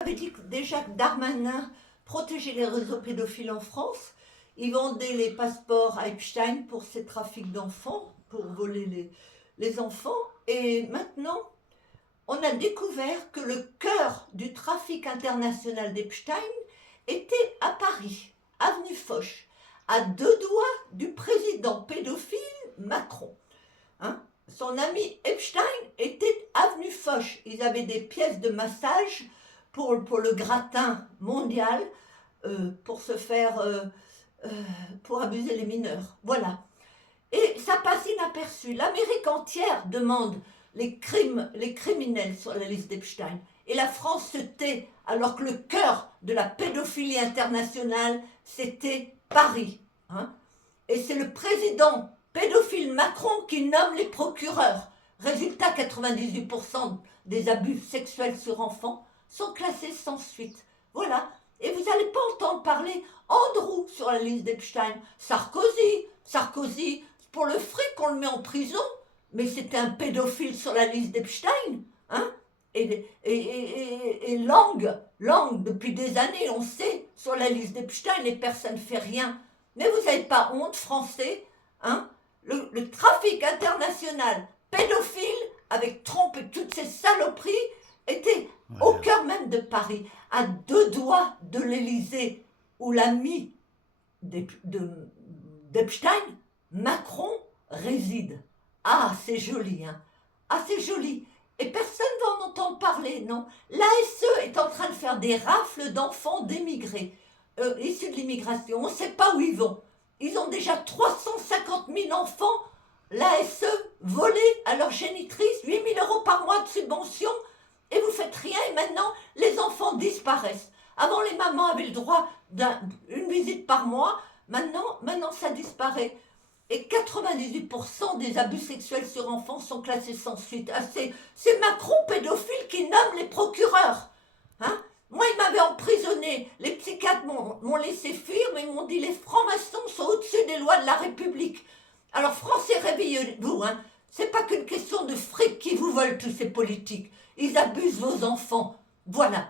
Avait dit que déjà que Darmanin protégeait les réseaux pédophiles en France. Il vendait les passeports à Epstein pour ses trafics d'enfants, pour voler les enfants. Et maintenant, on a découvert que le cœur du trafic international d'Epstein était à Paris, avenue Foch, à 2 doigts du président pédophile Macron. Hein? Son ami Epstein était avenue Foch. Ils avaient des pièces de massage pour le gratin mondial, pour se faire, pour abuser les mineurs. Voilà. Et ça passe inaperçu. L'Amérique entière demande les criminels sur la liste d'Epstein. Et la France se tait, alors que le cœur de la pédophilie internationale, c'était Paris. Hein? Et c'est le président pédophile Macron qui nomme les procureurs. Résultat, 98% des abus sexuels sur enfants sont classés sans suite. Voilà. Et vous n'allez pas entendre parler Andrew sur la liste d'Epstein. Sarkozy, pour le fric, on le met en prison, mais c'était un pédophile sur la liste d'Epstein. Hein? Et Lang, depuis des années, on sait, sur la liste d'Epstein, et personne ne fait rien. Mais vous n'avez pas honte, Français, hein? Le trafic international pédophile, avec Trump et toutes ces saloperies, était au cœur même de Paris, à 2 doigts de l'Élysée, où l'ami d'Epstein, Macron, réside. Ah, c'est joli, hein? Ah, c'est joli. Et personne ne va en entendre parler, non? L'ASE est en train de faire des rafles d'enfants d'émigrés, issus de l'immigration. On ne sait pas où ils vont. Ils ont déjà 350 000 enfants, l'ASE, volés à leur génitrice, 8 000 € par mois de subvention, et vous faites rien, et maintenant, les enfants disparaissent. Avant, les mamans avaient le droit d'une visite par mois, maintenant ça disparaît. Et 98% des abus sexuels sur enfants sont classés sans suite. Ah, c'est Macron pédophile qui nomme les procureurs. Hein? Moi, il m'avait emprisonné. Les psychiatres m'ont laissé fuir, mais ils m'ont dit les francs-maçons sont au-dessus des lois de la République. Alors, Français, réveillez-vous. Hein? C'est pas qu'une question de fric qui vous volent tous ces politiques. Ils abusent vos enfants. Voilà.